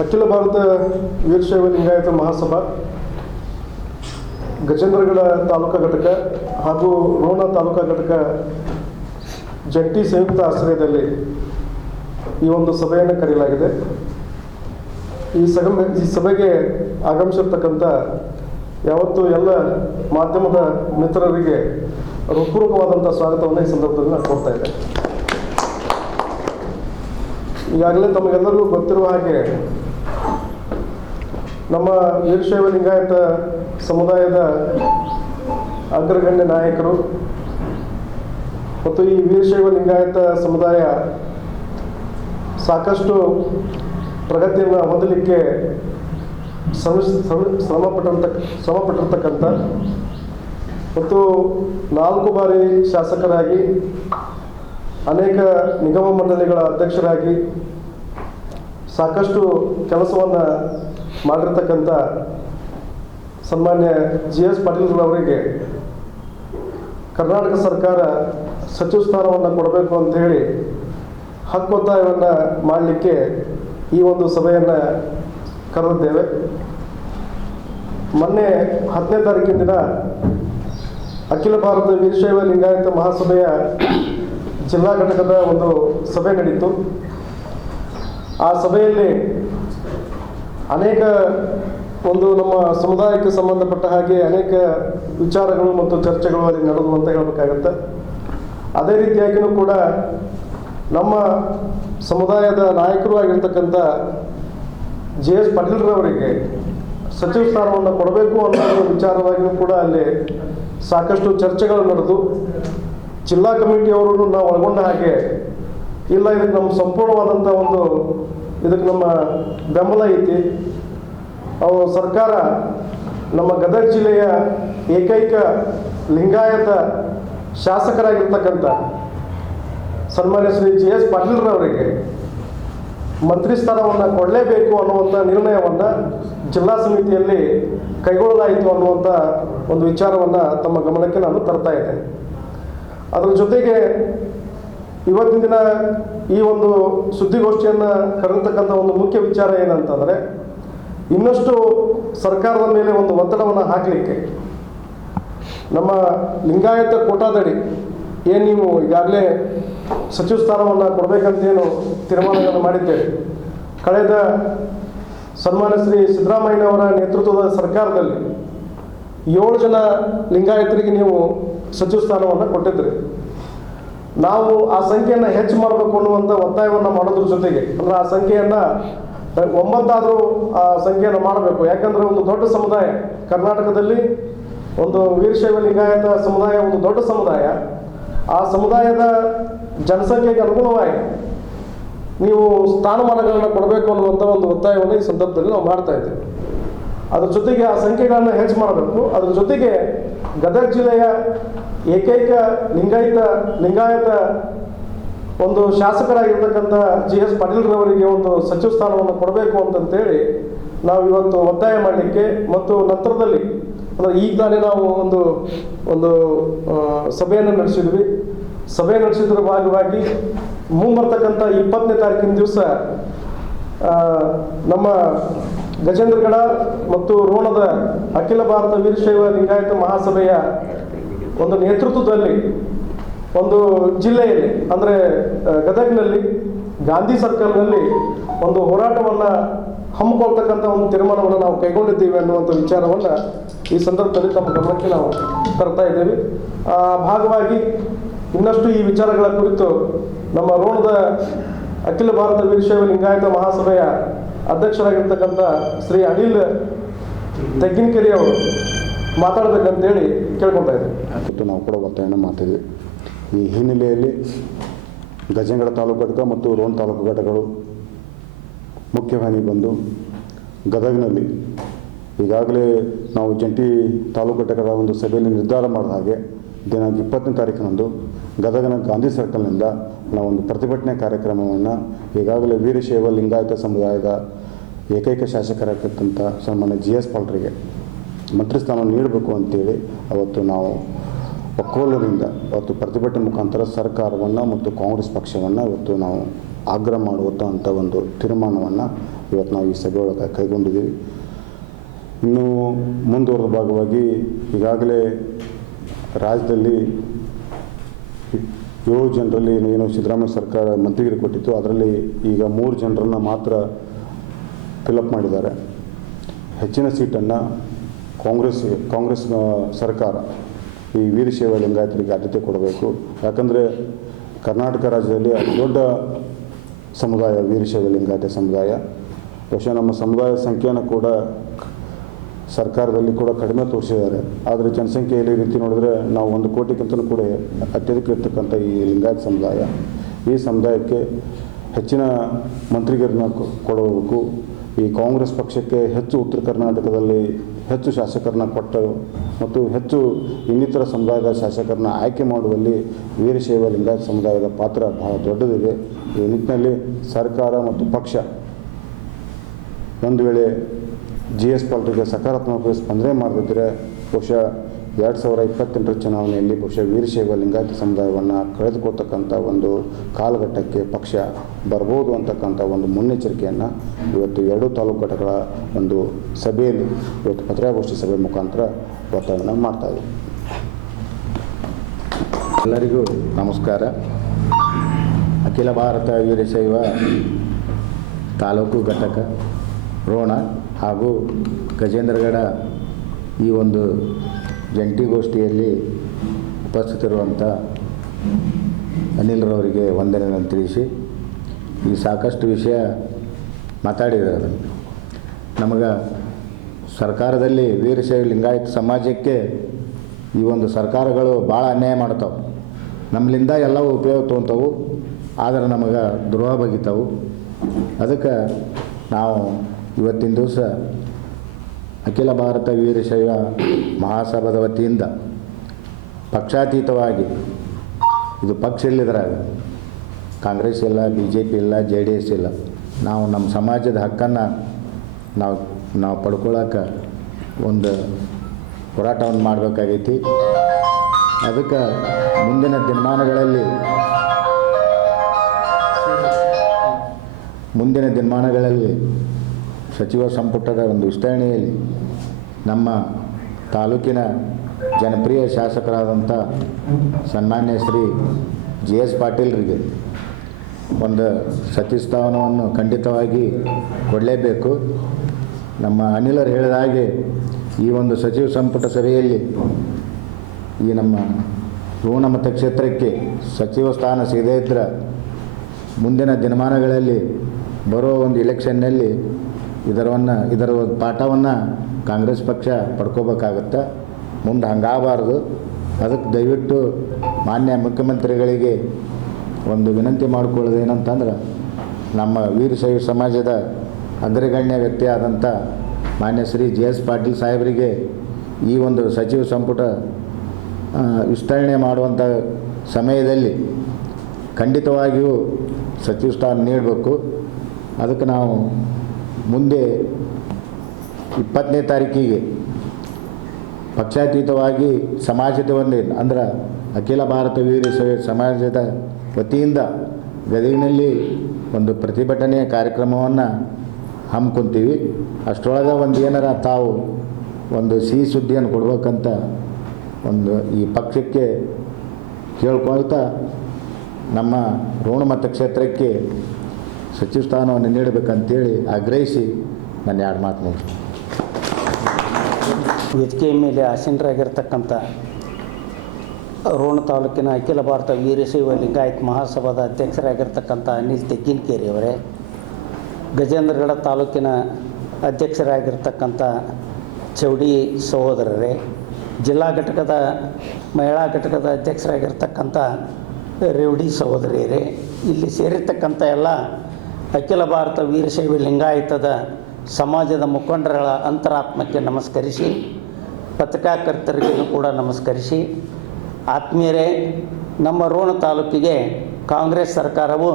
ಅಖಿಲ ಭಾರತ ವೀರಶೈವ ಲಿಂಗಾಯತ ಮಹಾಸಭಾ ಗಜೇಂದ್ರಗಡ ತಾಲೂಕಾ ಘಟಕ ಹಾಗೂ ರೋಣ ತಾಲೂಕಾ ಘಟಕ ಜಂಟಿ ಸಂಯುಕ್ತ ಆಶ್ರಯದಲ್ಲಿ ಈ ಒಂದು ಸಭೆಯನ್ನು ಕರೆಯಲಾಗಿದೆ. ಈ ಸಭೆಗೆ ಆಗಮಿಸಿರ್ತಕ್ಕಂಥ ಯಾವತ್ತು ಎಲ್ಲ ಮಾಧ್ಯಮದ ಮಿತ್ರರಿಗೆ ಹೃತ್ಪೂರ್ವಕವಾದಂಥ ಸ್ವಾಗತವನ್ನು ಈ ಸಂದರ್ಭದಲ್ಲಿ ನಾನು ಕೊಡ್ತಾ ಇದ್ದೆ. ಈಗಾಗಲೇ ತಮಗೆಲ್ಲರಿಗೂ ಗೊತ್ತಿರುವ ಹಾಗೆ ನಮ್ಮ ವೀರಶೈವ ಲಿಂಗಾಯತ ಸಮುದಾಯದ ಅಗ್ರಗಣ್ಯ ನಾಯಕರು ಮತ್ತು ಈ ವೀರಶೈವ ಲಿಂಗಾಯತ ಸಮುದಾಯ ಸಾಕಷ್ಟು ಪ್ರಗತಿಯನ್ನು ಹೊಂದಲಿಕ್ಕೆ ಶ್ರಮಪಟ್ಟಿರ್ತಕ್ಕಂಥ ಮತ್ತು 4 ಬಾರಿ ಶಾಸಕರಾಗಿ ಅನೇಕ ನಿಗಮ ಮಂಡಳಿಗಳ ಅಧ್ಯಕ್ಷರಾಗಿ ಸಾಕಷ್ಟು ಕೆಲಸವನ್ನು ಮಾಡಿರ್ತಕ್ಕಂಥ ಸನ್ಮಾನ್ಯ GS ಪಾಟೀಲ್ರವರಿಗೆ ಕರ್ನಾಟಕ ಸರ್ಕಾರ ಸಚಿವ ಸ್ಥಾನವನ್ನು ಕೊಡಬೇಕು ಅಂತ ಹೇಳಿ ಹಕ್ಕೊತ್ತಾಯವನ್ನು ಮಾಡಲಿಕ್ಕೆ ಈ ಒಂದು ಸಭೆಯನ್ನು ಕರೆದಿದ್ದೇವೆ. ಮೊನ್ನೆ 10ನೇ ತಾರೀಕಿನ ದಿನ ಅಖಿಲ ಭಾರತ ವೀರಶೈವ ಲಿಂಗಾಯತ ಮಹಾಸಭೆಯ ಜಿಲ್ಲಾ ಘಟಕದ ಒಂದು ಸಭೆ ನಡೀತು. ಆ ಸಭೆಯಲ್ಲಿ ಅನೇಕ ಒಂದು ನಮ್ಮ ಸಮುದಾಯಕ್ಕೆ ಸಂಬಂಧಪಟ್ಟ ಹಾಗೆ ಅನೇಕ ವಿಚಾರಗಳು ಮತ್ತು ಚರ್ಚೆಗಳು ಅಲ್ಲಿ ನಡೆದು ಅಂತ ಹೇಳಬೇಕಾಗತ್ತೆ. ಅದೇ ರೀತಿಯಾಗಿಯೂ ಕೂಡ ನಮ್ಮ ಸಮುದಾಯದ ನಾಯಕರು ಆಗಿರ್ತಕ್ಕಂಥ GS ಪಾಟೀಲ್ರವರಿಗೆ ಸಚಿವ ಸ್ಥಾನವನ್ನು ಕೊಡಬೇಕು ಅನ್ನೋ ವಿಚಾರವಾಗಿಯೂ ಕೂಡ ಅಲ್ಲಿ ಸಾಕಷ್ಟು ಚರ್ಚೆಗಳು ನಡೆದು ಜಿಲ್ಲಾ ಕಮಿಟಿಯವರು ನಾವು ಒಳಗೊಂಡ ಹಾಗೆ ಇಲ್ಲ, ಇದಕ್ಕೆ ನಮ್ಮ ಸಂಪೂರ್ಣವಾದಂಥ ಒಂದು ಇದಕ್ಕೆ ನಮ್ಮ ಬೆಂಬಲ ಐತಿ. ಸರ್ಕಾರ ನಮ್ಮ ಗದಗ ಜಿಲ್ಲೆಯ ಏಕೈಕ ಲಿಂಗಾಯತ ಶಾಸಕರಾಗಿರ್ತಕ್ಕಂಥ ಸನ್ಮಾನ್ಯ ಶ್ರೀ GS ಪಾಟೀಲ್ರವರಿಗೆ ಮಂತ್ರಿ ಸ್ಥಾನವನ್ನು ಕೊಡಲೇಬೇಕು ಅನ್ನುವಂಥ ನಿರ್ಣಯವನ್ನು ಜಿಲ್ಲಾ ಸಮಿತಿಯಲ್ಲಿ ಕೈಗೊಳ್ಳಲಾಯಿತು ಅನ್ನುವಂಥ ಒಂದು ವಿಚಾರವನ್ನು ತಮ್ಮ ಗಮನಕ್ಕೆ ನಾನು ತರ್ತಾ ಇದ್ದೇನೆ. ಅದರ ಜೊತೆಗೆ ಇವತ್ತಿನ ದಿನ ಈ ಒಂದು ಸುದ್ದಿಗೋಷ್ಠಿಯನ್ನು ಕರೆದಿರ್ತಕ್ಕಂಥ ಒಂದು ಮುಖ್ಯ ವಿಚಾರ ಏನಂತಂದರೆ, ಇನ್ನಷ್ಟು ಸರ್ಕಾರದ ಮೇಲೆ ಒಂದು ಒತ್ತಡವನ್ನು ಹಾಕಲಿಕ್ಕೆ ನಮ್ಮ ಲಿಂಗಾಯತ ಕೋಟಾದಡಿ ಏನು ನೀವು ಈಗಾಗಲೇ ಸಚಿವ ಸ್ಥಾನವನ್ನು ಕೊಡಬೇಕಂತೇನು ತೀರ್ಮಾನಗಳನ್ನು ಮಾಡಿದ್ದೇವೆ. ಕಳೆದ ಸನ್ಮಾನ್ಯ ಶ್ರೀ ಸಿದ್ದರಾಮಯ್ಯನವರ ನೇತೃತ್ವದ ಸರ್ಕಾರದಲ್ಲಿ 7 ಜನ ಲಿಂಗಾಯತರಿಗೆ ನೀವು ಸಚಿವ ಸ್ಥಾನವನ್ನು ಕೊಟ್ಟಿದ್ರಿ. ನಾವು ಆ ಸಂಖ್ಯೆಯನ್ನು ಹೆಚ್ಚು ಮಾಡಬೇಕು ಅನ್ನುವಂಥ ಒತ್ತಾಯವನ್ನು ಮಾಡೋದ್ರ ಜೊತೆಗೆ, ಅಂದರೆ ಆ ಸಂಖ್ಯೆಯನ್ನು 9 ಆದರೂ ಆ ಸಂಖ್ಯೆಯನ್ನು ಮಾಡಬೇಕು. ಯಾಕಂದರೆ ಒಂದು ದೊಡ್ಡ ಸಮುದಾಯ ಕರ್ನಾಟಕದಲ್ಲಿ, ಒಂದು ವೀರಶೈವ ಲಿಂಗಾಯತ ಸಮುದಾಯ ಒಂದು ದೊಡ್ಡ ಸಮುದಾಯ. ಆ ಸಮುದಾಯದ ಜನಸಂಖ್ಯೆಗೆ ಅನುಗುಣವಾಗಿ ನೀವು ಸ್ಥಾನಮಾನಗಳನ್ನು ಕೊಡಬೇಕು ಅನ್ನುವಂಥ ಒಂದು ಒತ್ತಾಯವನ್ನು ಈ ಸಂದರ್ಭದಲ್ಲಿ ನಾವು ಮಾಡ್ತಾ ಇದ್ದೇವೆ. ಅದ್ರ ಜೊತೆಗೆ ಆ ಸಂಖ್ಯೆಗಳನ್ನು ಹೆಚ್ಚು ಮಾಡಬೇಕು. ಅದ್ರ ಜೊತೆಗೆ ಗದಗ ಜಿಲ್ಲೆಯ ಏಕೈಕ ಲಿಂಗಾಯತ ಒಂದು ಶಾಸಕರಾಗಿರ್ತಕ್ಕಂಥ GS ಪಾಟೀಲ್ರವರಿಗೆ ಒಂದು ಸಚಿವ ಸ್ಥಾನವನ್ನು ಕೊಡಬೇಕು ಅಂತಂತೇಳಿ ನಾವು ಇವತ್ತು ಒತ್ತಾಯ ಮಾಡಲಿಕ್ಕೆ, ಮತ್ತು ನಂತರದಲ್ಲಿ ಅಂದರೆ ಈಗ ತಾನೇ ನಾವು ಒಂದು ಸಭೆಯನ್ನು ನಡೆಸಿದ್ವಿ. ಸಭೆ ನಡೆಸಿದ್ರ ಭಾಗವಾಗಿ ಮುಂಬರ್ತಕ್ಕಂಥ 20ನೇ ತಾರೀಕಿನ ದಿವಸ ನಮ್ಮ ಗಜೇಂದ್ರಗಡ ಮತ್ತು ರೋಣದ ಅಖಿಲ ಭಾರತ ವೀರಶೈವ ಲಿಂಗಾಯತ ಮಹಾಸಭೆಯ ಒಂದು ನೇತೃತ್ವದಲ್ಲಿ ಒಂದು ಜಿಲ್ಲೆಯಲ್ಲಿ ಅಂದರೆ ಗದಗಿನಲ್ಲಿ ಗಾಂಧಿ ಸರ್ಕಲ್ನಲ್ಲಿ ಒಂದು ಹೋರಾಟವನ್ನು ಹಮ್ಮಿಕೊಳ್ತಕ್ಕಂಥ ಒಂದು ತೀರ್ಮಾನವನ್ನು ನಾವು ಕೈಗೊಂಡಿದ್ದೀವಿ ಅನ್ನುವಂಥ ವಿಚಾರವನ್ನು ಈ ಸಂದರ್ಭದಲ್ಲಿ ತಮ್ಮ ಗಮನಕ್ಕೆ ನಾವು ತರ್ತಾ ಇದ್ದೇವೆ. ಭಾಗವಾಗಿ ಇನ್ನಷ್ಟು ಈ ವಿಚಾರಗಳ ಕುರಿತು ನಮ್ಮ ರೋಣದ ಅಖಿಲ ಭಾರತ ವೀರಶೈವ ಲಿಂಗಾಯತ ಮಹಾಸಭೆಯ ಅಧ್ಯಕ್ಷರಾಗಿರ್ತಕ್ಕಂಥ ಶ್ರೀ ಅನಿಲ್ ತೆಗ್ಗಿನಕೆರೆ ಅವರು ಮಾತಾಡಬೇಕಂತೇಳಿ ಕೇಳ್ಕೊತಾ ಇದ್ದೇವೆ. ನಾವು ಕೂಡ ಒತ್ತಾಯವನ್ನು ಮಾಡ್ತಿದ್ವಿ. ಈ ಹಿನ್ನೆಲೆಯಲ್ಲಿ ಗಜೇಂದ್ರಗಡ ತಾಲೂಕು ಘಟಕ ಮತ್ತು ರೋಣ ತಾಲೂಕು ಘಟಕಗಳು ಮುಖ್ಯವಾಹಿನಿ ಬಂದು ಗದಗಿನಲ್ಲಿ ಈಗಾಗಲೇ ನಾವು ಜಂಟಿ ತಾಲೂಕು ಘಟಕದ ಒಂದು ಸಭೆಯಲ್ಲಿ ನಿರ್ಧಾರ ಮಾಡಿದ ಹಾಗೆ ದಿನಾಂಕ 20ನೇ ತಾರೀಕಿನಂದು ಗದಗಿನ ಗಾಂಧಿ ಸರ್ಕಲ್ನಿಂದ ನಾವೊಂದು ಪ್ರತಿಭಟನೆ ಕಾರ್ಯಕ್ರಮವನ್ನು ಈಗಾಗಲೇ ವೀರಶೈವ ಲಿಂಗಾಯತ ಸಮುದಾಯದ ಏಕೈಕ ಶಾಸಕರಾಗಿರ್ತಂಥ ಸನ್ಮಾನ್ಯ GS ಪಾಟೀಲ್ರಿಗೆ ಮಂತ್ರಿ ಸ್ಥಾನ ನೀಡಬೇಕು ಅಂತೇಳಿ ಅವತ್ತು ನಾವು ಒಕ್ಕೊಲದಿಂದ ಅವತ್ತು ಪ್ರತಿಭಟನೆ ಮುಖಾಂತರ ಸರ್ಕಾರವನ್ನು ಮತ್ತು ಕಾಂಗ್ರೆಸ್ ಪಕ್ಷವನ್ನು ಇವತ್ತು ನಾವು ಆಗ್ರಹ ಮಾಡುವಂಥ ಒಂದು ತೀರ್ಮಾನವನ್ನು ಇವತ್ತು ನಾವು ಈ ಸಭೆ ಒಳಗೆ ಕೈಗೊಂಡಿದ್ದೀವಿ. ಇನ್ನು ಮುಂದುವರೆದ ಭಾಗವಾಗಿ ಈಗಾಗಲೇ ರಾಜ್ಯದಲ್ಲಿ 7 ಜನರಲ್ಲಿ ಏನು ಸಿದ್ದರಾಮಯ್ಯ ಸರ್ಕಾರ ಮಂತ್ರಿಗಿರಿ ಕೊಟ್ಟಿತ್ತು, ಅದರಲ್ಲಿ ಈಗ 3 ಜನರನ್ನು ಮಾತ್ರ ಫಿಲಪ್ ಮಾಡಿದ್ದಾರೆ. ಹೆಚ್ಚಿನ ಸೀಟನ್ನು ಕಾಂಗ್ರೆಸ್ ಸರ್ಕಾರ ಈ ವೀರಶೈವ ಲಿಂಗಾಯತರಿಗೆ ಆದ್ಯತೆ ಕೊಡಬೇಕು. ಯಾಕಂದರೆ ಕರ್ನಾಟಕ ರಾಜ್ಯದಲ್ಲಿ ಅತಿ ದೊಡ್ಡ ಸಮುದಾಯ ವೀರಶೈವ ಲಿಂಗಾಯತ ಸಮುದಾಯ. ಬಹುಶಃ ನಮ್ಮ ಸಮುದಾಯ ಸಂಖ್ಯೆಯನ್ನು ಕೂಡ ಸರ್ಕಾರದಲ್ಲಿ ಕೂಡ ಕಡಿಮೆ ತೋರಿಸಿದ್ದಾರೆ. ಆದರೆ ಜನಸಂಖ್ಯೆಯಲ್ಲಿ ರೀತಿ ನೋಡಿದ್ರೆ ನಾವು 1 ಕೋಟಿಗಿಂತಲೂ ಕೂಡ ಅತ್ಯಧಿಕ ಇರ್ತಕ್ಕಂಥ ಈ ಲಿಂಗಾಯತ ಸಮುದಾಯ, ಈ ಸಮುದಾಯಕ್ಕೆ ಹೆಚ್ಚಿನ ಮಂತ್ರಿಗಿರನ್ನ ಕೊಡಬೇಕು. ಈ ಕಾಂಗ್ರೆಸ್ ಪಕ್ಷಕ್ಕೆ ಹೆಚ್ಚು ಉತ್ತರ ಕರ್ನಾಟಕದಲ್ಲಿ ಹೆಚ್ಚು ಶಾಸಕರನ್ನ ಕೊಟ್ಟು ಮತ್ತು ಹೆಚ್ಚು ಇನ್ನಿತರ ಸಮುದಾಯದ ಶಾಸಕರನ್ನ ಆಯ್ಕೆ ಮಾಡುವಲ್ಲಿ ವೀರಶೈವ ಲಿಂಗಾಯತ ಸಮುದಾಯದ ಪಾತ್ರ ಬಹಳ ದೊಡ್ಡದಿದೆ. ಈ ನಿಟ್ಟಿನಲ್ಲಿ ಸರ್ಕಾರ ಮತ್ತು ಪಕ್ಷ ಒಂದು ವೇಳೆ GS ಪಾಲಿಟಿಗೆ ಸಕಾರಾತ್ಮಕ ಸ್ಪಂದನೆ ಮಾಡದಿದ್ದರೆ ಬಹುಶಃ 2028 ಚುನಾವಣೆಯಲ್ಲಿ ಬಹುಶಃ ವೀರಶೈವ ಲಿಂಗಾಯತ ಸಮುದಾಯವನ್ನು ಕಳೆದುಕೊಳ್ತಕ್ಕಂಥ ಒಂದು ಕಾಲಘಟ್ಟಕ್ಕೆ ಪಕ್ಷ ಬರ್ಬೋದು ಅಂತಕ್ಕಂಥ ಒಂದು ಮುನ್ನೆಚ್ಚರಿಕೆಯನ್ನು ಇವತ್ತು 2 ತಾಲೂಕು ಘಟಕಗಳ ಒಂದು ಸಭೆಯಲ್ಲಿ ಇವತ್ತು ಪತ್ರಿಕಾಗೋಷ್ಠಿ ಸಭೆ ಮುಖಾಂತರ ಒತ್ತಾಯವನ್ನು ಮಾಡ್ತಾಯಿದ್ದೀವಿ. ಎಲ್ಲರಿಗೂ ನಮಸ್ಕಾರ. ಅಖಿಲ ಭಾರತ ವೀರಶೈವ ತಾಲೂಕು ಘಟಕ ರೋಣ ಹಾಗೂ ಗಜೇಂದ್ರಗಡ ಈ ಒಂದು ಜಂಟಿಗೋಷ್ಠಿಯಲ್ಲಿ ಉಪಸ್ಥಿತರಿರುವಂಥ ಅನಿಲ್ರವರಿಗೆ ವಂದನೆಯನ್ನು ತಿಳಿಸಿ, ಈ ಸಾಕಷ್ಟು ವಿಷಯ ಮಾತಾಡಿದ್ದಾರೆ. ನಮಗೆ ಸರ್ಕಾರದಲ್ಲಿ ವೀರಶೈವ ಲಿಂಗಾಯತ ಸಮಾಜಕ್ಕೆ ಈ ಒಂದು ಸರ್ಕಾರಗಳು ಭಾಳ ಅನ್ಯಾಯ ಮಾಡ್ತಾವೆ. ನಮ್ಮಲ್ಲಿಂದ ಎಲ್ಲವೂ ಉಪಯೋಗ ತೊಗೊತಾವು, ಆದರೆ ನಮಗೆ ದ್ರೋಹ ಬಗಿತಾವು. ಅದಕ್ಕೆ ನಾವು ಇವತ್ತಿನ ದಿವಸ ಅಖಿಲ ಭಾರತ ವೀರಶೈವ ಮಹಾಸಭಾದ ವತಿಯಿಂದ ಪಕ್ಷಾತೀತವಾಗಿ, ಇದು ಪಕ್ಷ ಇಲ್ಲದ್ರಾಗ ಕಾಂಗ್ರೆಸ್ ಇಲ್ಲ, BJP ಇಲ್ಲ, JDS ಇಲ್ಲ, ನಾವು ನಮ್ಮ ಸಮಾಜದ ಹಕ್ಕನ್ನು ನಾವು ಪಡ್ಕೊಳ್ಳೋಕೆ ಒಂದು ಹೋರಾಟವನ್ನು ಮಾಡಬೇಕಾಗೈತಿ. ಅದಕ್ಕೆ ಮುಂದಿನ ದಿನಮಾನಗಳಲ್ಲಿ ಸಚಿವ ಸಂಪುಟದ ಒಂದು ವಿಸ್ತರಣೆಯಲ್ಲಿ ನಮ್ಮ ತಾಲೂಕಿನ ಜನಪ್ರಿಯ ಶಾಸಕರಾದಂಥ ಸನ್ಮಾನ್ಯ ಶ್ರೀ GS ಪಾಟೀಲ್ರಿಗೆ ಒಂದು ಸಚಿವ ಸ್ಥಾನವನ್ನು ಖಂಡಿತವಾಗಿ ಕೊಡಲೇಬೇಕು. ನಮ್ಮ ಅನಿಲರು ಹೇಳಿದ ಹಾಗೆ ಈ ಒಂದು ಸಚಿವ ಸಂಪುಟ ಸಭೆಯಲ್ಲಿ ಈ ನಮ್ಮ ರೋಣ ಮತಕ್ಷೇತ್ರಕ್ಕೆ ಸಚಿವ ಸ್ಥಾನ ಸಿಗದೇ ಇದ್ದರೆ ಮುಂದಿನ ದಿನಮಾನಗಳಲ್ಲಿ ಬರೋ ಒಂದು ಇಲೆಕ್ಷನ್ನಲ್ಲಿ ಇದರ ಒಂದು ಪಾಠವನ್ನು ಕಾಂಗ್ರೆಸ್ ಪಕ್ಷ ಪಡ್ಕೋಬೇಕಾಗತ್ತೆ. ಮುಂದೆ ಹಂಗಾಗಬಾರ್ದು. ಅದಕ್ಕೆ ದಯವಿಟ್ಟು ಮಾನ್ಯ ಮುಖ್ಯಮಂತ್ರಿಗಳಿಗೆ ಒಂದು ವಿನಂತಿ ಮಾಡಿಕೊಳ್ಳೋದೇನಂತಂದ್ರೆ, ನಮ್ಮ ವೀರಶೈವ ಸಮಾಜದ ಅಗ್ರಗಣ್ಯ ವ್ಯಕ್ತಿಯಾದಂಥ ಮಾನ್ಯ ಶ್ರೀ GS ಪಾಟೀಲ್ ಸಾಹೇಬರಿಗೆ ಈ ಒಂದು ಸಚಿವ ಸಂಪುಟ ವಿಸ್ತರಣೆ ಮಾಡುವಂಥ ಸಮಯದಲ್ಲಿ ಖಂಡಿತವಾಗಿಯೂ ಸಚಿವ ಸ್ಥಾನ ನೀಡಬೇಕು. ಅದಕ್ಕೆ ನಾವು ಮುಂದೆ 20ನೇ ತಾರೀಕಿಗೆ ಪಕ್ಷಾತೀತವಾಗಿ ಸಮಾಜದ ಅಂದ್ರೆ ಅಖಿಲ ಭಾರತ ವೀರಶೈವ ಸಮಾಜದ ವತಿಯಿಂದ ಗದಗಿನಲ್ಲಿ ಒಂದು ಪ್ರತಿಭಟನೆಯ ಕಾರ್ಯಕ್ರಮವನ್ನು ಹಮ್ಮಿಕೊಂತೀವಿ. ಅಷ್ಟರೊಳಗೆ ಒಂದು ಏನಾರ ತಾವು ಒಂದು ಸಿಹಿ ಸುದ್ದಿಯನ್ನು ಕೊಡ್ಬೇಕಂತ ಒಂದು ಈ ಪಕ್ಷಕ್ಕೆ ಕೇಳ್ಕೊಳ್ತಾ ನಮ್ಮ ರೋಣ ಮತಕ್ಷೇತ್ರಕ್ಕೆ ಸಚಿವ ಸ್ಥಾನವನ್ನು ನೀಡಬೇಕಂತೇಳಿ ಆಗ್ರಹಿಸಿ ನಾನು 2 ಮಾತು ಮುಗಿಸ್ತೀನಿ. ವೇದಿಕೆಯ ಮೇಲೆ ಆಸೀನರಾಗಿರ್ತಕ್ಕಂಥ ರೋಣ ತಾಲೂಕಿನ ಅಖಿಲ ಭಾರತ ವೀರಶೈವ ಲಿಂಗಾಯತ ಮಹಾಸಭಾದ ಅಧ್ಯಕ್ಷರಾಗಿರ್ತಕ್ಕಂಥ ಅನಿಲ್ ತೆಗ್ಗಿನಕೇರಿ ಅವರೇ, ಗಜೇಂದ್ರಗಡ ತಾಲೂಕಿನ ಅಧ್ಯಕ್ಷರಾಗಿರ್ತಕ್ಕಂಥ ಚೌಡಿ ಸಹೋದರರೇ, ಜಿಲ್ಲಾ ಘಟಕದ ಮಹಿಳಾ ಘಟಕದ ಅಧ್ಯಕ್ಷರಾಗಿರ್ತಕ್ಕಂಥ ರೇವಡಿ ಸಹೋದರಿಯರೇ, ಇಲ್ಲಿ ಸೇರಿರ್ತಕ್ಕಂಥ ಎಲ್ಲ ಅಖಿಲ ಭಾರತ ವೀರಶೈವ ಲಿಂಗಾಯತದ ಸಮಾಜದ ಮುಖಂಡರ ಅಂತರಾತ್ಮಕ್ಕೆ ನಮಸ್ಕರಿಸಿ, ಪತ್ರಿಕಾಕರ್ತರಿಗೂ ಕೂಡ ನಮಸ್ಕರಿಸಿ, ಆತ್ಮೀಯರೇ, ನಮ್ಮ ರೋಣ ತಾಲೂಕಿಗೆ ಕಾಂಗ್ರೆಸ್ ಸರ್ಕಾರವು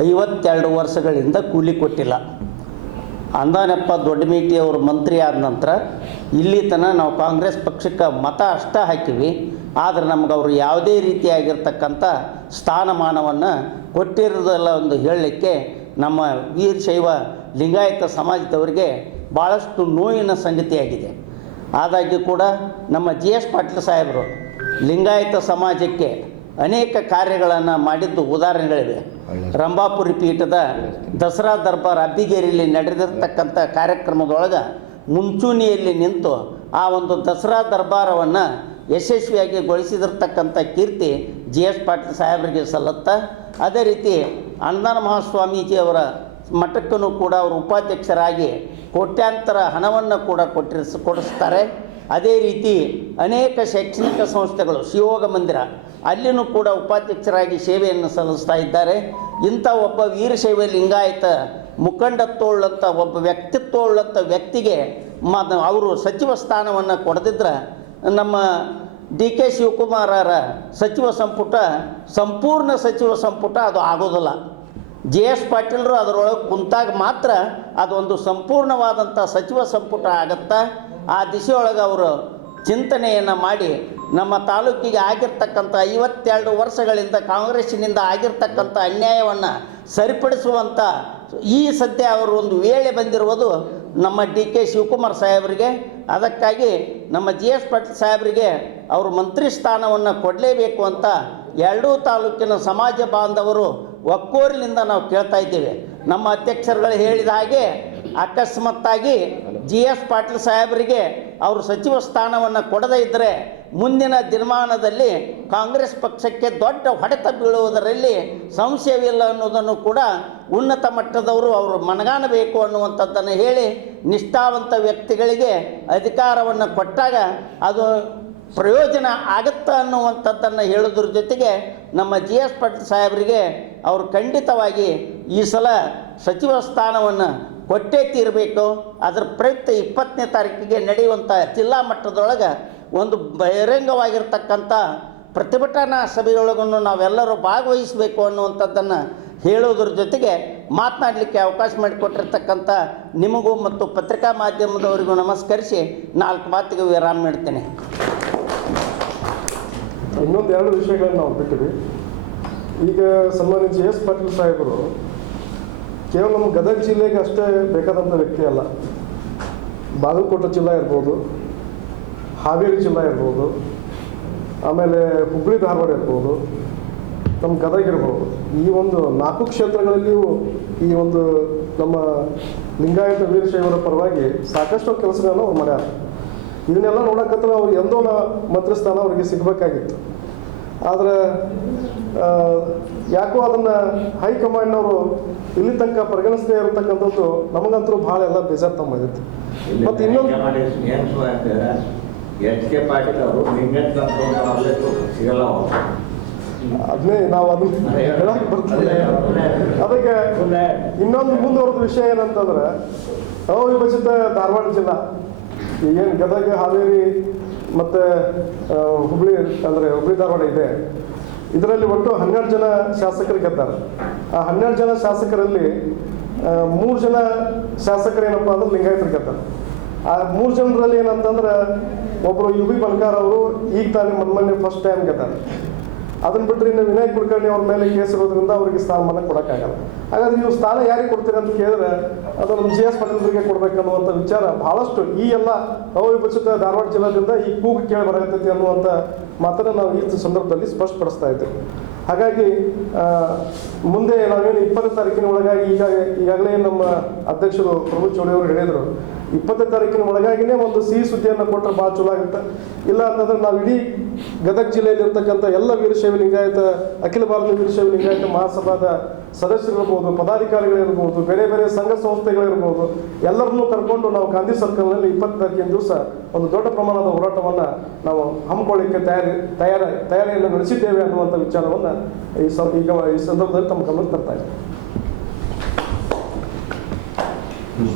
52 ವರ್ಷಗಳಿಂದ ಕೂಲಿ ಕೊಟ್ಟಿಲ್ಲ. ಅಂದಾನಪ್ಪ ದೊಡ್ಡಮೇಟಿ ಅವರು ಮಂತ್ರಿ ಆದ ನಂತರ ಇಲ್ಲಿ ತನಕ ನಾವು ಕಾಂಗ್ರೆಸ್ ಪಕ್ಷಕ್ಕೆ ಮತ ಅಷ್ಟೇ ಹಾಕಿವಿ, ಆದರೆ ನಮ್ಗೆ ಅವರು ಯಾವುದೇ ರೀತಿಯಾಗಿರ್ತಕ್ಕಂಥ ಸ್ಥಾನಮಾನವನ್ನು ಕೊಟ್ಟಿರೋದಲ್ಲ ಒಂದು ಹೇಳಲಿಕ್ಕೆ ನಮ್ಮ ವೀರಶೈವ ಲಿಂಗಾಯತ ಸಮಾಜದವರಿಗೆ ಭಾಳಷ್ಟು ನೋವಿನ ಸಂಗತಿಯಾಗಿದೆ. ಆದಾಗ್ಯೂ ಕೂಡ ನಮ್ಮ ಜಿ ಎಸ್ ಪಾಟೀಲ್ ಸಾಹೇಬರು ಲಿಂಗಾಯತ ಸಮಾಜಕ್ಕೆ ಅನೇಕ ಕಾರ್ಯಗಳನ್ನು ಮಾಡಿದ್ದು ಉದಾಹರಣೆಗಳಿವೆ. ರಂಭಾಪುರಿ ಪೀಠದ ದಸರಾ ದರ್ಬಾರ್ ಅಬ್ಬಿಗೇರಿಯಲ್ಲಿ ನಡೆದಿರ್ತಕ್ಕಂಥ ಕಾರ್ಯಕ್ರಮದೊಳಗೆ ಮುಂಚೂಣಿಯಲ್ಲಿ ನಿಂತು ಆ ಒಂದು ದಸರಾ ದರ್ಬಾರವನ್ನು ಯಶಸ್ವಿಯಾಗಿ ಗೊಳಿಸಿದಿರ್ತಕ್ಕಂಥ ಕೀರ್ತಿ ಜಿ ಎಸ್ ಪಾಟೀಲ್ ಸಾಹೇಬರಿಗೆ ಸಲ್ಲುತ್ತಾ. ಅದೇ ರೀತಿ ಅಣ್ಣನ ಮಹಾಸ್ವಾಮೀಜಿಯವರ ಮಠಕ್ಕೂ ಕೂಡ ಅವರು ಉಪಾಧ್ಯಕ್ಷರಾಗಿ ಕೋಟ್ಯಾಂತರ ಹಣವನ್ನು ಕೂಡ ಕೊಡಿಸ್ತಾರೆ. ಅದೇ ರೀತಿ ಅನೇಕ ಶೈಕ್ಷಣಿಕ ಸಂಸ್ಥೆಗಳು, ಶಿವಯೋಗ ಮಂದಿರ, ಅಲ್ಲಿನೂ ಕೂಡ ಉಪಾಧ್ಯಕ್ಷರಾಗಿ ಸೇವೆಯನ್ನು ಸಲ್ಲಿಸ್ತಾ ಇದ್ದಾರೆ. ಇಂಥ ಒಬ್ಬ ವೀರಶೈವ ಲಿಂಗಾಯತ ಮುಖಂಡತ್ವವುಳ್ಳಂಥ ಒಬ್ಬ ವ್ಯಕ್ತಿತ್ವವುಳ್ಳಂಥ ವ್ಯಕ್ತಿಗೆ ಅವರು ಸಚಿವ ಸ್ಥಾನವನ್ನು ಕೊಡದಿದ್ರೆ ನಮ್ಮ ಡಿ ಕೆ ಶಿವಕುಮಾರರ ಸಚಿವ ಸಂಪುಟ ಸಂಪೂರ್ಣ ಸಚಿವ ಸಂಪುಟ ಅದು ಆಗೋದಿಲ್ಲ. ಜೆ ಎಸ್ ಪಾಟೀಲರು ಅದರೊಳಗೆ ಕುಂತಾಗ ಮಾತ್ರ ಅದೊಂದು ಸಂಪೂರ್ಣವಾದಂಥ ಸಚಿವ ಸಂಪುಟ ಆಗತ್ತಾ. ಆ ದಿಶೆಯೊಳಗೆ ಅವರು ಚಿಂತನೆಯನ್ನು ಮಾಡಿ ನಮ್ಮ ತಾಲೂಕಿಗೆ ಆಗಿರ್ತಕ್ಕಂಥ 52 ವರ್ಷಗಳಿಂದ ಕಾಂಗ್ರೆಸ್ಸಿನಿಂದ ಆಗಿರ್ತಕ್ಕಂಥ ಅನ್ಯಾಯವನ್ನು ಸರಿಪಡಿಸುವಂಥ ಈ ಸದ್ಯ ಅವರು ಒಂದು ವೇಳೆ ಬಂದಿರುವುದು ನಮ್ಮ ಡಿ ಕೆ ಶಿವಕುಮಾರ್ ಸಾಹೇಬರಿಗೆ. ಅದಕ್ಕಾಗಿ ನಮ್ಮ ಜಿ ಎಸ್ ಪಾಟೀಲ್ ಸಾಹೇಬರಿಗೆ ಅವರು ಮಂತ್ರಿ ಸ್ಥಾನವನ್ನು ಕೊಡಲೇಬೇಕು ಅಂತ ಎರಡೂ ತಾಲೂಕಿನ ಸಮಾಜ ಬಾಂಧವರು ಒಕ್ಕೋರಿನಿಂದ ನಾವು ಕೇಳ್ತಾ ಇದ್ದೇವೆ. ನಮ್ಮ ಅಧ್ಯಕ್ಷರುಗಳು ಹೇಳಿದ ಹಾಗೆ ಅಕಸ್ಮಾತ್ತಾಗಿ ಜಿ ಎಸ್ ಪಾಟೀಲ್ ಸಾಹೇಬರಿಗೆ ಅವರು ಸಚಿವ ಸ್ಥಾನವನ್ನು ಕೊಡದೇ ಇದ್ದರೆ ಮುಂದಿನ ದಿನಮಾನದಲ್ಲಿ ಕಾಂಗ್ರೆಸ್ ಪಕ್ಷಕ್ಕೆ ದೊಡ್ಡ ಹೊಡೆತ ಬೀಳುವುದರಲ್ಲಿ ಸಂಶಯವಿಲ್ಲ ಅನ್ನೋದನ್ನು ಕೂಡ ಉನ್ನತ ಮಟ್ಟದವರು ಅವರು ಮನಗಾಣಬೇಕು ಅನ್ನುವಂಥದ್ದನ್ನು ಹೇಳಿ, ನಿಷ್ಠಾವಂತ ವ್ಯಕ್ತಿಗಳಿಗೆ ಅಧಿಕಾರವನ್ನು ಕೊಟ್ಟಾಗ ಅದು ಪ್ರಯೋಜನ ಆಗುತ್ತಾ ಅನ್ನುವಂಥದ್ದನ್ನು ಹೇಳೋದ್ರ ಜೊತೆಗೆ ನಮ್ಮ ಜಿ ಎಸ್ ಪಾಟೀಲ್ ಸಾಹೇಬರಿಗೆ ಅವರು ಖಂಡಿತವಾಗಿ ಈ ಸಲ ಸಚಿವ ಸ್ಥಾನವನ್ನು ಕೊಟ್ಟೇ ತೀರಬೇಕು. ಅದರ ಪ್ರಯುಕ್ತ 20ನೇ ತಾರೀಕಿಗೆ ನಡೆಯುವಂಥ ಜಿಲ್ಲಾ ಮಟ್ಟದೊಳಗೆ ಒಂದು ಬಹಿರಂಗವಾಗಿರ್ತಕ್ಕಂಥ ಪ್ರತಿಭಟನಾ ಸಭೆಯೊಳಗೂ ನಾವೆಲ್ಲರೂ ಭಾಗವಹಿಸಬೇಕು ಅನ್ನುವಂಥದ್ದನ್ನು ಹೇಳೋದ್ರ ಜೊತೆಗೆ ಮಾತನಾಡಲಿಕ್ಕೆ ಅವಕಾಶ ಮಾಡಿಕೊಟ್ಟಿರ್ತಕ್ಕಂಥ ನಿಮಗೂ ಮತ್ತು ಪತ್ರಿಕಾ ಮಾಧ್ಯಮದವರಿಗೂ ನಮಸ್ಕರಿಸಿ 4 ಮಾತಿಗೆ ವಿರಾಮ ನೀಡ್ತೇನೆ. ಇನ್ನೊಂದು 2 ವಿಷಯಗಳನ್ನು ನಾವು ಬಿಟ್ಟಿವಿ. ಈಗ ಸನ್ಮಾನ್ಯ ಜಿ ಎಸ್ ಪಾಟೀಲ್ ಸಾಹೇಬರು ಕೇವಲ ನಮ್ಮ ಗದಗ ಜಿಲ್ಲೆಗೆ ಅಷ್ಟೇ ಬೇಕಾದಂಥ ವ್ಯಕ್ತಿ ಅಲ್ಲ. ಬಾಗಲಕೋಟೆ ಜಿಲ್ಲಾ ಇರ್ಬೋದು, ಹಾವೇರಿ ಜಿಲ್ಲಾ ಇರ್ಬೋದು, ಆಮೇಲೆ ಹುಬ್ಬಳ್ಳಿ ಧಾರವಾಡ ಇರ್ಬೋದು, ನಮ್ಮ ಗದಗ ಇರ್ಬೋದು. ಈ ಒಂದು 4 ಕ್ಷೇತ್ರಗಳಲ್ಲಿಯೂ ಈ ಒಂದು ನಮ್ಮ ಲಿಂಗಾಯತ ವೀರಶೈವರ ಪರವಾಗಿ ಸಾಕಷ್ಟು ಕೆಲಸಗಳನ್ನು ಅವ್ರು ಮಾಡ್ಯಾರ. ಇದನ್ನೆಲ್ಲ ನೋಡೋಕ್ಕಂದ್ರೆ ಅವ್ರು ಎಂದೋ ಮಂತ್ರಿ ಸ್ಥಾನ ಅವರಿಗೆ ಸಿಗಬೇಕಾಗಿತ್ತು. ಆದರೆ ಯಾಕೋ ಅದನ್ನು ಹೈಕಮಾಂಡ್ನವರು ಇಲ್ಲಿ ತನಕ ಪರಿಗಣಿಸದೇ ಇರತಕ್ಕಂಥದ್ದು ನಮಗಂತೂ ಭಾಳ ಎಲ್ಲ ಬೇಜಾರು ತಂದಿತ್ತು. ಮತ್ತು ಇನ್ನೊಂದು ಅದನ್ನೇ ನಾವು ಅದನ್ನ ಹೇಳಕ್ಕೆ ಬರ್ತದೆ. ಅದಕ್ಕೆ ಇನ್ನೊಂದು ಮುಂದುವರೆದ ವಿಷಯ ಏನಂತಂದ್ರೆ, ಅವಿಭಜಿತ ಧಾರವಾಡ ಜಿಲ್ಲಾ ಏನು ಗದಗ, ಹಾವೇರಿ ಮತ್ತು ಹುಬ್ಬಳ್ಳಿ ಅಂದರೆ ಹುಬ್ಬಳ್ಳಿ ಧಾರವಾಡ ಇದೆ. ಇದರಲ್ಲಿ ಒಟ್ಟು 12 ಜನ ಶಾಸಕರು ಗೆದ್ದಾರೆ. ಆ 12 ಜನ ಶಾಸಕರಲ್ಲಿ 3 ಜನ ಶಾಸಕರು ಏನಪ್ಪ ಅಂದ್ರೆ ಲಿಂಗಾಯತರು ಗೆದ್ದಾರೆ. ಆ 3 ಜನರಲ್ಲಿ ಏನಂತಂದ್ರೆ ಒಬ್ಬರು ಯು ಬಿ ಬಣಕಾರ್ ಅವರು ಈಗ ತಾನೇ ಮೊನ್ನೆ ಫಸ್ಟ್ ಟೈಮ್ ಗೆದ್ದಾರೆ. ಅದನ್ನು ಬಿಟ್ಟರೆ ಇನ್ನು ವಿನಯ್ ಕುಲಕರ್ಣಿ ಅವ್ರ ಮೇಲೆ ಕೇಸ್ ಇರೋದ್ರಿಂದ ಅವರಿಗೆ ಸ್ಥಾನಮಾನ ಕೊಡೋಕ್ಕಾಗಲ್ಲ. ಹಾಗಾದ್ರೆ ನೀವು ಸ್ಥಾನ ಯಾರಿಗೆ ಕೊಡ್ತೀರಿ ಅಂತ ಕೇಳಿದ್ರೆ ಅದು ನಮ್ಮ ಜಿ ಎಸ್ ಪಾಟೀಲ್ರಿಗೆ ಕೊಡಬೇಕನ್ನುವಂಥ ವಿಚಾರ ಭಾಳಷ್ಟು ಈ ಎಲ್ಲ ಅವಿಭಜಿತ ಧಾರವಾಡ ಜಿಲ್ಲೆಯಿಂದ ಈ ಕೂಗು ಕೇಳಿ ಬರತೈತಿ ಅನ್ನುವಂಥ ಮಾತನ್ನು ನಾವು ಈ ಸಂದರ್ಭದಲ್ಲಿ ಸ್ಪಷ್ಟಪಡಿಸ್ತಾ ಇದ್ದೇವೆ. ಹಾಗಾಗಿ ಮುಂದೆ ನಾವೇನು 20ನೇ ತಾರೀಕಿನ ಒಳಗಾಗಿ ಈಗಾಗಲೇ ನಮ್ಮ ಅಧ್ಯಕ್ಷರು ಪ್ರಭು ಚೌಡಿ ಅವರು ಹೇಳಿದರು, 20ನೇ ತಾರೀಕಿನ ಒಳಗಾಗಿನೇ ಒಂದು ಸಿಹಿ ಸುದ್ದಿಯನ್ನು ಕೊಟ್ಟರೆ ಭಾಳ ಚಲೋ ಆಗುತ್ತೆ. ಇಲ್ಲ ಅಂತಂದ್ರೆ ನಾವು ಇಡೀ ಗದಗ ಜಿಲ್ಲೆಯಲ್ಲಿ ಇರ್ತಕ್ಕಂಥ ಎಲ್ಲ ವೀರಶೈವ ಲಿಂಗಾಯತ ಅಖಿಲ ಭಾರತ ವೀರಶೈವ ಲಿಂಗಾಯತ ಮಹಾಸಭಾದ ಸದಸ್ಯರಿರ್ಬೋದು, ಪದಾಧಿಕಾರಿಗಳಿರ್ಬೋದು, ಬೇರೆ ಬೇರೆ ಸಂಘ ಸಂಸ್ಥೆಗಳಿರ್ಬೋದು, ಎಲ್ಲರನ್ನೂ ಕರ್ಕೊಂಡು ನಾವು ಗಾಂಧಿ ಸರ್ಕಲ್ನಲ್ಲಿ 20 ತಾರೀಕಿನ ದಿವಸ ಒಂದು ದೊಡ್ಡ ಪ್ರಮಾಣದ ಹೋರಾಟವನ್ನು ನಾವು ಹಮ್ಮಿಕೊಳ್ಳಿಕ್ಕೆ ತಯಾರಿಯನ್ನು ನಡೆಸಿದ್ದೇವೆ ಅನ್ನುವಂಥ ವಿಚಾರವನ್ನು ಈ ಸಂದರ್ಭದಲ್ಲಿ ತಮ್ಮ ಗಮನಕ್ಕೆ ತರ್ತಾ ಇದ್ದೀವಿ.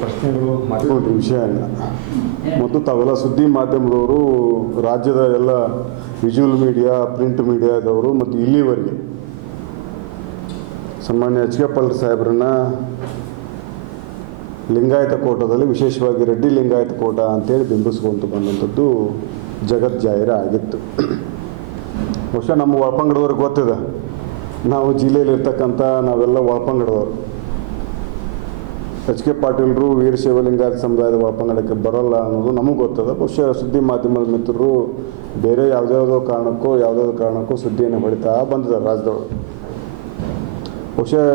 ಪ್ರಶ್ನೆಗಳು ವಿಷಯ ಇಲ್ಲ. ಮತ್ತು ತಾವೆಲ್ಲ ಸುದ್ದಿ ಮಾಧ್ಯಮದವರು, ರಾಜ್ಯದ ಎಲ್ಲ ವಿಜುವಲ್ ಮೀಡಿಯಾ, ಪ್ರಿಂಟ್ ಮೀಡಿಯಾದವರು ಮತ್ತು ಇಲ್ಲಿವರೆಗೆ ಸನ್ಮಾನ್ಯ ಎಚ್ ಕೆ ಪಾಟೀಲ್ ಸಾಹೇಬ್ರನ್ನ ಲಿಂಗಾಯತ ಕೋಟದಲ್ಲಿ, ವಿಶೇಷವಾಗಿ ರೆಡ್ಡಿ ಲಿಂಗಾಯತ ಕೋಟ ಅಂತೇಳಿ ಬಿಂಬಿಸ್ಕೊಂತ ಬಂದಂಥದ್ದು ಜಗಜ್ಜಾಹಿರ ಆಗಿತ್ತು. ಬಹುಶಃ ನಮ್ಮ ಒಳಪಂಗಡದವ್ರಿಗೆ ಗೊತ್ತಿದೆ, ನಾವು ಜಿಲ್ಲೆಯಲ್ಲಿರ್ತಕ್ಕಂಥ ನಾವೆಲ್ಲ ಒಳಪಂಗಡದವರು. ಎಚ್ ಕೆ ಪಾಟೀಲರು ವೀರಶೈವ ಲಿಂಗಾಯತ ಸಮುದಾಯದ ಒಳಪಂಗಡಕ್ಕೆ ಬರೋಲ್ಲ ಅನ್ನೋದು ನಮಗೆ ಗೊತ್ತದ. ಬಹುಶಃ ಸುದ್ದಿ ಮಾಧ್ಯಮದ ಮಿತ್ರರು ಬೇರೆ ಯಾವುದ್ಯಾವುದೋ ಕಾರಣಕ್ಕೂ ಸುದ್ದಿಯನ್ನು ಹೊಡಿತಾ ಬಂದಿದ್ದಾರೆ ರಾಜ್ಯದವರು. ಬಹುಶಃ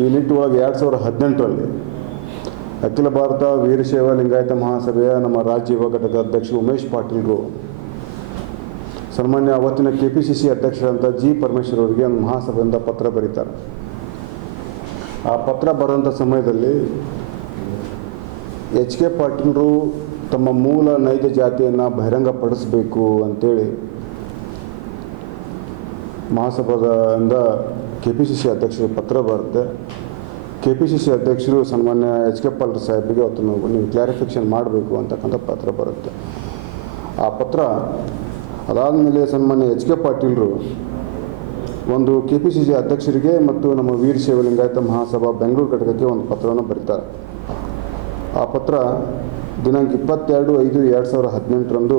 ಈ ನಿಟ್ಟಿನೊಳಗೆ 2018ರಲ್ಲಿ ಅಖಿಲ ಭಾರತ ವೀರಶೈವ ಲಿಂಗಾಯತ ಮಹಾಸಭೆಯ ನಮ್ಮ ರಾಜ್ಯ ಯುವ ಘಟಕ ಅಧ್ಯಕ್ಷ ಉಮೇಶ್ ಪಾಟೀಲರು ಸನ್ಮಾನ್ಯ ಅವತ್ತಿನ KPCC ಅಧ್ಯಕ್ಷರಂಥ ಜಿ ಪರಮೇಶ್ವರ್ ಅವರಿಗೆ ಒಂದು ಮಹಾಸಭೆಯಿಂದ ಪತ್ರ ಬರೀತಾರೆ. ಆ ಪತ್ರ ಬರೋಂಥ ಸಮಯದಲ್ಲಿ ಎಚ್ ಕೆ ಪಾಟೀಲರು ತಮ್ಮ ಮೂಲ ನೈಜ ಜಾತಿಯನ್ನು ಬಹಿರಂಗಪಡಿಸಬೇಕು ಅಂತೇಳಿ ಮಹಾಸಭಾದಿಂದ KPCC ಅಧ್ಯಕ್ಷರಿಗೆ ಪತ್ರ ಬರುತ್ತೆ. KPCC ಅಧ್ಯಕ್ಷರು ಸನ್ಮಾನ್ಯ ಎಚ್ ಕೆ ಪಾಟೀಲ್ ಸಾಹೇಬರಿಗೆ ಅವತ್ತು ನೀವು ಕ್ಲಾರಿಫಿಕೇಷನ್ ಮಾಡಬೇಕು ಅಂತಕ್ಕಂಥ ಪತ್ರ ಬರುತ್ತೆ. ಆ ಪತ್ರ ಅದಾದಮೇಲೆ ಸನ್ಮಾನ್ಯ ಎಚ್ ಕೆ ಪಾಟೀಲರು ಒಂದು KPCC ಅಧ್ಯಕ್ಷರಿಗೆ ಮತ್ತು ನಮ್ಮ ವೀರಶೈವ ಲಿಂಗಾಯತ ಮಹಾಸಭಾ ಬೆಂಗಳೂರು ಘಟಕಕ್ಕೆ ಒಂದು ಪತ್ರವನ್ನು ಬರೀತಾರೆ. ಆ ಪತ್ರ ದಿನಾಂಕ 22/5/2018ರಂದು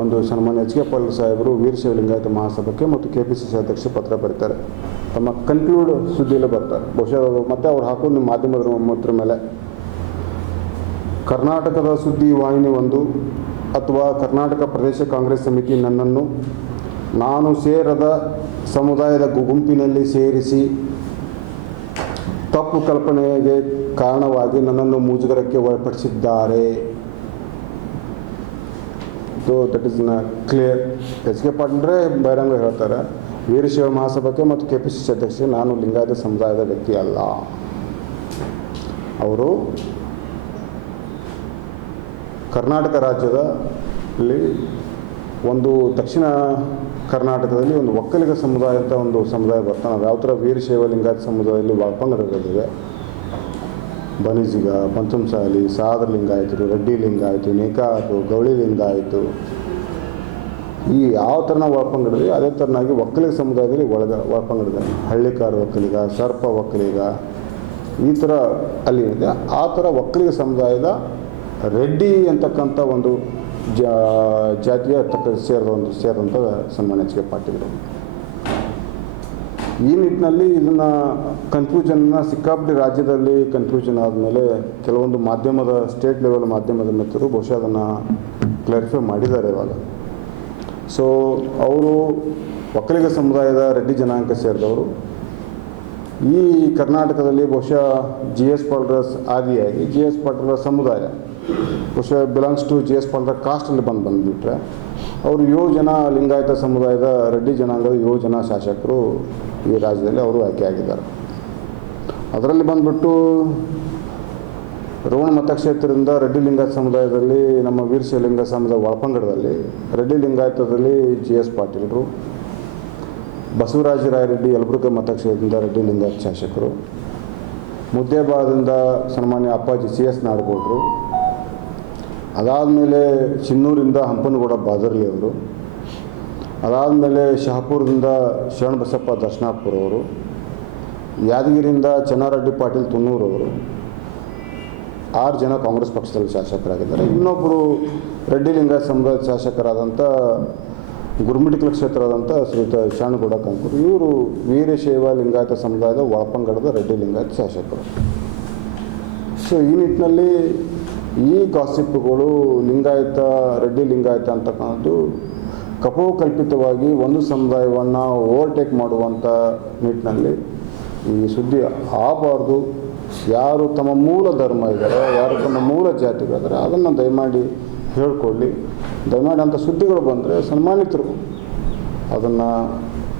ಒಂದು ಸನ್ಮಾನ್ಯ ಎಚ್ ಕೆ ಪಾಟೀಲ್ ಸಾಹೇಬರು ವೀರಶೈವ ಲಿಂಗಾಯತ ಮಹಾಸಭಾಕ್ಕೆ ಮತ್ತು KPCC ಅಧ್ಯಕ್ಷ ಪತ್ರ ಬರೀತಾರೆ. ತಮ್ಮ ಕನ್ಕ್ಲೂಡ್ ಸುದ್ದಿಯಲ್ಲಿ ಬರ್ತಾರೆ. ಬಹುಶಃ ಮತ್ತೆ ಅವ್ರು ಹಾಕೋದು ನಿಮ್ಮ ಮಾಧ್ಯಮದ ಮಾತ್ರ ಮೇಲೆ ಕರ್ನಾಟಕದ ಸುದ್ದಿ ವಾಹಿನಿ 1 ಅಥವಾ ಕರ್ನಾಟಕ ಪ್ರದೇಶ ಕಾಂಗ್ರೆಸ್ ಸಮಿತಿ ನನ್ನನ್ನು ನಾನು ಸೇರದ ಸಮುದಾಯದ ಗುಂಪಿನಲ್ಲಿ ಸೇರಿಸಿ ತಪ್ಪು ಕಲ್ಪನೆಗೆ ಕಾರಣವಾಗಿ ನನ್ನನ್ನು ಮುಜುಗರಕ್ಕೆ ಒಳಪಡಿಸಿದ್ದಾರೆ. So that is clear. H K ಪಾಟೀಲ್ರೇ ಬಹಿರಂಗ ಹೇಳ್ತಾರೆ, ವೀರಶೈವ ಮಹಾಸಭಾಕ್ಕೆ ಮತ್ತು KPCC ಅಧ್ಯಕ್ಷ ನಾನು ಲಿಂಗಾಯತ ಸಮುದಾಯದ ವ್ಯಕ್ತಿ ಅಲ್ಲ. ಅವರು ಕರ್ನಾಟಕ ರಾಜ್ಯದಲ್ಲಿ ಒಂದು ದಕ್ಷಿಣ ಕರ್ನಾಟಕದಲ್ಲಿ ಒಂದು ಒಕ್ಕಲಿಗ ಸಮುದಾಯ ಅಂತ ಒಂದು ಸಮುದಾಯ ಬರ್ತಾನೆ. ನಾವು ಯಾವ ಥರ ವೀರಶೈವ ಲಿಂಗಾಯತ ಸಮುದಾಯದಲ್ಲಿ ಒಳಪಂಗಡಗಳಿವೆ. ಬನಿಜಿಗ, ಪಂಚಮಸಾಲಿ, ಸಾದರ ಲಿಂಗಾಯತರು, ರೆಡ್ಡಿ ಲಿಂಗಾಯತು, ನೇಕಾರು, ಗೌಳಿ ಲಿಂಗಾಯತು, ಈ ಯಾವ ಥರ ನಾವು ಒಳಪಂಗಡಿದ್ವಿ ಅದೇ ಥರನಾಗಿ ಒಕ್ಕಲಿಗ ಸಮುದಾಯದಲ್ಲಿ ಒಳಪಂಗಡಿದೆ. ಹಳ್ಳಿಕಾರ ಒಕ್ಕಲಿಗ, ಸರ್ಪ ಒಕ್ಕಲಿಗ, ಈ ಥರ ಅಲ್ಲಿ ಇದೆ. ಆ ಥರ ಒಕ್ಕಲಿಗ ಸಮುದಾಯದ ರೆಡ್ಡಿ ಅಂತಕ್ಕಂಥ ಒಂದು ಜಾತಿಯ ಸೇರಿದಂಥ ಸನ್ಮಾನ್ಯ ಎಚ್ ಕೆ ಪಾಟೀಲರು ಈ ನಿಟ್ಟಿನಲ್ಲಿ ಇದನ್ನು ಕನ್ಫ್ಯೂಷನ್ನ ಸಿಕ್ಕಾಪಟ್ಟೆ ರಾಜ್ಯದಲ್ಲಿ ಕನ್ಫ್ಯೂಷನ್ ಆದಮೇಲೆ ಕೆಲವೊಂದು ಮಾಧ್ಯಮದ ಸ್ಟೇಟ್ ಲೆವೆಲ್ ಮಾಧ್ಯಮದ ಮಿತ್ರರು ಬಹುಶಃ ಅದನ್ನು ಕ್ಲಾರಿಫೈ ಮಾಡಿದ್ದಾರೆ ಇವಾಗ. ಸೊ ಅವರು ಒಕ್ಕಲಿಗ ಸಮುದಾಯದ ರೆಡ್ಡಿ ಜನಾಂಗ ಸೇರಿದವರು ಈ ಕರ್ನಾಟಕದಲ್ಲಿ ಬಹುಶಃ GS ಪಾಟೀಲರ ಆದಿಯಾಗಿ GS ಪಾಟೀಲರ ಸಮುದಾಯ ಬಹುಶಃ ಬಿಲಾಂಗ್ಸ್ ಟು GS ಪಾಟೀಲರ ಕಾಸ್ಟಲ್ಲಿ ಬಂದುಬಿಟ್ರೆ ಅವರು 7 ಜನ ಲಿಂಗಾಯತ ಸಮುದಾಯದ ರೆಡ್ಡಿ ಜನಾಂಗದ 7 ಜನ ಶಾಸಕರು ಈ ರಾಜ್ಯದಲ್ಲಿ ಅವರು ಆಯ್ಕೆಯಾಗಿದ್ದಾರೆ. ಅದರಲ್ಲಿ ಬಂದುಬಿಟ್ಟು ರೋಣ ಮತಕ್ಷೇತ್ರದಿಂದ ರೆಡ್ಡಿ ಲಿಂಗಾಯತ ಸಮುದಾಯದಲ್ಲಿ ನಮ್ಮ ವೀರಶೈವ ಲಿಂಗಾಯತ ಸಮುದಾಯ ಒಳಪಂಗಡದಲ್ಲಿ ರೆಡ್ಡಿ ಲಿಂಗಾಯತದಲ್ಲಿ GS ಪಾಟೀಲರು, ಬಸವರಾಜರಾಯರೆಡ್ಡಿ ಯಲಬುರ್ಗ ಮತಕ್ಷೇತ್ರದಿಂದ ರೆಡ್ಡಿ ಲಿಂಗಾಯತ ಶಾಸಕರು, ಮುದ್ದೇಬಾಳದಿಂದ ಸನ್ಮಾನ್ಯ ಅಪ್ಪಾಜಿ CS ನಾಡಗೌಡರು, ಅದಾದಮೇಲೆ ಚಿನ್ನೂರಿಂದ ಹಂಪನಗೌಡ ಬಾದರ್ಲಿ ಅವರು, ಅದಾದಮೇಲೆ ಶಹಾಪುರದಿಂದ ಶರಣಬಸಪ್ಪ ದರ್ಶನಾಪುರ ಅವರು, ಯಾದಗಿರಿಯಿಂದ ಚೆನ್ನಾರೆಡ್ಡಿ ಪಾಟೀಲ್ ತುನ್ನೂರವರು 6 ಜನ ಕಾಂಗ್ರೆಸ್ ಪಕ್ಷದಲ್ಲಿ ಶಾಸಕರಾಗಿದ್ದಾರೆ. ಇನ್ನೊಬ್ಬರು ರೆಡ್ಡಿ ಲಿಂಗಾಯತ ಸಮುದಾಯದ ಶಾಸಕರಾದಂಥ ಗುರುಮಿಠಕಲ್ ಕ್ಷೇತ್ರದಂಥ ಶ್ರೀಯುತ ಶರಣಗೌಡ ಕಂಕೂರು, ಇವರು ವೀರಶೈವ ಲಿಂಗಾಯತ ಸಮುದಾಯದ ಒಳಪಂಗಡದ ರೆಡ್ಡಿ ಲಿಂಗಾಯತ ಶಾಸಕರು. ಸೊ ಈ ನಿಟ್ಟಿನಲ್ಲಿ ಈ ಗಾಸಿಪ್ಗಳು ಲಿಂಗಾಯತ ರೆಡ್ಡಿ ಲಿಂಗಾಯತ ಅಂತಕ್ಕಂಥದ್ದು ಕಪೋಕಲ್ಪಿತವಾಗಿ ಒಂದು ಸಮುದಾಯವನ್ನು ಓವರ್ಟೇಕ್ ಮಾಡುವಂಥ ನಿಟ್ಟಿನಲ್ಲಿ ಈ ಸುದ್ದಿ ಆಗಬಾರ್ದು. ಯಾರು ತಮ್ಮ ಮೂಲ ಧರ್ಮ ಇದ್ದಾರೆ, ಯಾರು ತಮ್ಮ ಮೂಲ ಜಾತಿಗಳಿದ್ದಾರೆ ಅದನ್ನು ದಯಮಾಡಿ ಹೇಳ್ಕೊಳ್ಳಿ. ದಯಮಾಡಿ ಅಂಥ ಸುದ್ದಿಗಳು ಬಂದರೆ ಸನ್ಮಾನಿತರು ಅದನ್ನು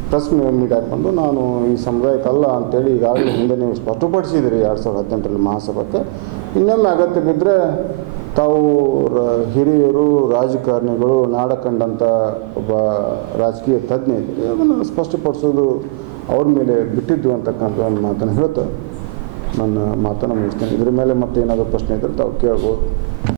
ಪ್ರೆಸ್ ಮೀಡಿಯಾಕ್ಕೆ ಬಂದು ನಾನು ಈ ಸಮುದಾಯಕ್ಕಲ್ಲ ಅಂತೇಳಿ ಈಗಾಗಲೇ ಹಿಂದೆ ನೀವು ಸ್ಪಷ್ಟಪಡಿಸಿದಿರಿ 2018ರಲ್ಲಿ ಮಹಾಸಭಾಕ್ಕೆ. ಇನ್ನೊಮ್ಮೆ ಅಗತ್ಯ ಬಿದ್ದರೆ ತಾವು ಹಿರಿಯರು, ರಾಜಕಾರಣಿಗಳು, ನಾಡ ಕಂಡಂಥ ಒಬ್ಬ ರಾಜಕೀಯ ತಜ್ಞ ಇದ್ದರೆ ಅದನ್ನು ಸ್ಪಷ್ಟಪಡಿಸೋದು ಅವ್ರ ಮೇಲೆ ಬಿಟ್ಟಿದ್ದು ಅಂತಕ್ಕಂಥ ಒಂದು ಮಾತನ್ನು ಹೇಳ್ತಾ ನನ್ನ ಮಾತನ್ನು ಮುಗಿಸ್ತೇನೆ. ಇದ್ರ ಮೇಲೆ ಮತ್ತೆ ಏನಾದರೂ ಪ್ರಶ್ನೆ ಇದ್ದರೆ ತಾವು ಕೇಳ್ಬೋದು.